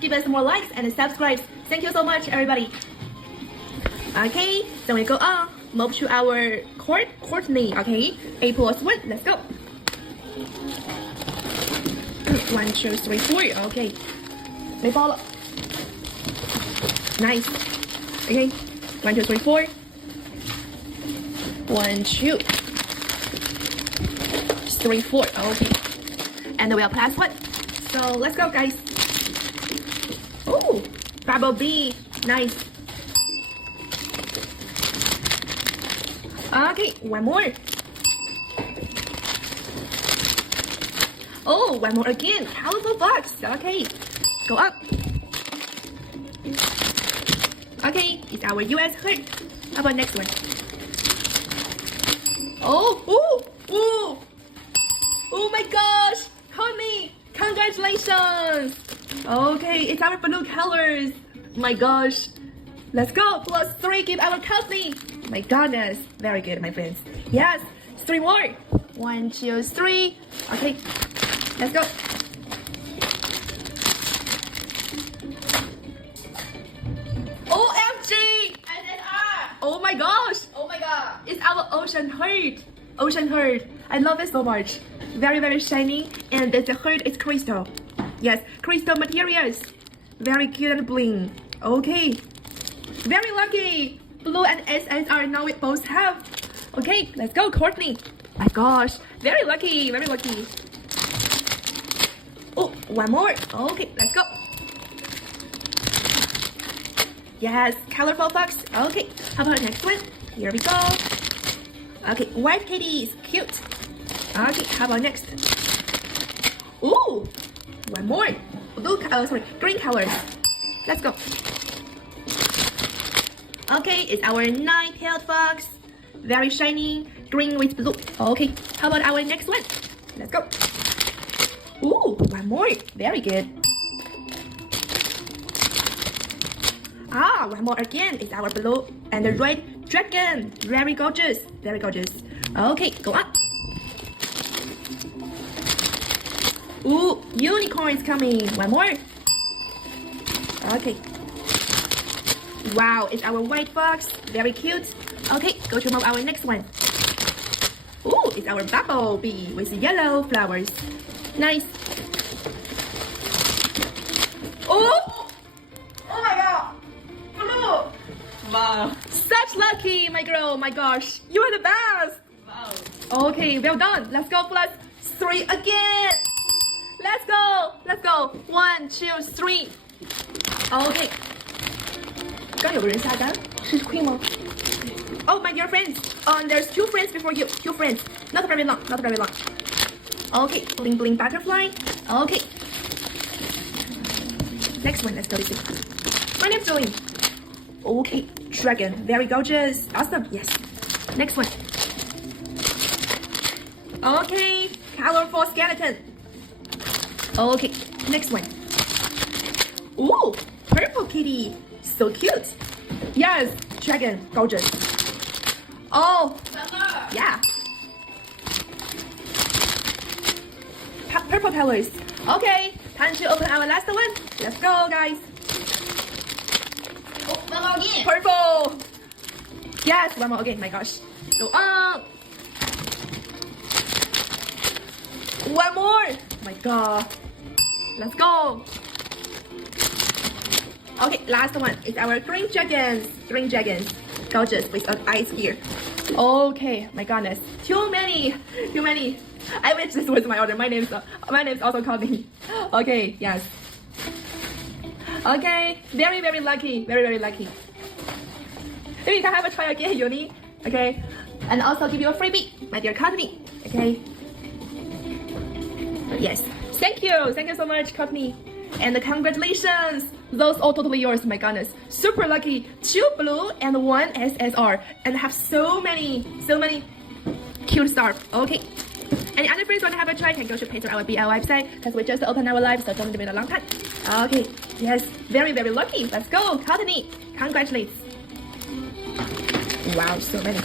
give us more likes and subscribes. Thank you so much, everybody. Okay, so we go on. Move to our Courtney. Okay, A plus 1. Let's go. 1, 2, 3, 4. Okay, 没包了。Nice. Okay, 1, 2, 3, 4. 1, 2, 3, 4. Okay, and we are plus 1. So let's go, guys. Oh, Bubble B. Nice. Okay, one more. Oh, one more again. Colorful box. Okay, go up. Okay, it's our US hurt. How about next one? Oh, oh my gosh, Connie, congratulations. Okay, it's our blue colors. My gosh, let's go. Plus 3, give our Connie. My goodness, very good, my friends. Yes, 3 more. 1, 2, 3. Okay, let's go. OMG! SSR! Oh my gosh! Oh my god! It's our Ocean Heart. Ocean Heart. I love it so much. Very, very shiny. And the heart is crystal. Yes, crystal materials. Very cute and bling. Okay. Very lucky. Blue and SSR now we both have. Okay, let's go, Courtney. My gosh. Very lucky. Very lucky. Oh, one more. Okay, let's go. Yes, colorful box. Okay, how about next one? Here we go. Okay, white kitty is cute. Okay, how about next? Ooh, one more. Blue, green colors. Let's go. Okay, it's our nine-tailed fox. Very shiny, green with blue. Okay, how about our next one? Let's go. Ooh, one more. Very good. Ah, one more again. It's our blue and the red dragon. Very gorgeous. Very gorgeous. Okay, go up. Ooh, unicorn is coming. One more. Okay. Wow, it's our white fox. Very cute. Okay, go to move our next one. Ooh, it's our bumblebee with yellow flowers. Nice. Oh! Oh my god! Blue! Wow. Such lucky, my girl. My gosh, you are the best. Wow. Okay, well done. Let's go plus 3 again. Let's go. Let's go. 1, 2, 3. Okay. 刚有个人下单，是 Queen 吗？ Oh, my dear friends. There's 2 friends before you. 2 friends. Not very long. Not very long. Okay, bling bling butterfly. Okay. Next one. Let's go this one. My name's Jolene. Okay, dragon. Very gorgeous. Awesome. Yes. Next one. Okay, colorful skeleton. Okay, next one. Ooh, purple kitty. So cute. Yes, dragon. Gorgeous. Oh, Thunder! yeah. Purple colors. Okay, time to open our last one. Let's go, guys. Oh, one more again! Purple. Yes, one more again. My gosh. Go on. One more. My god. Let's go. Okay, last one is our green dragons. Green dragons. Gorgeous with an ice here. Okay, my goodness. Too many. Too many. I wish this was my order. My name's also Connie. Okay, yes. Okay, very, very lucky. Very, very lucky. Maybe you can have a try again, Uni. Okay. And also give you a freebie, my dear Courtney. Okay. Yes. Thank you. Thank you so much, Courtney. And congratulations. Those all totally yours. My goodness. Super lucky. 2 blue and 1 SSR. And have so many cute stuff. Okay. Any other friends want to have a try can go to page our BL website because we just opened our live, so don't wait a long time. Okay. Yes. Very, very lucky. Let's go, Courtney. Congratulations. Wow, so many.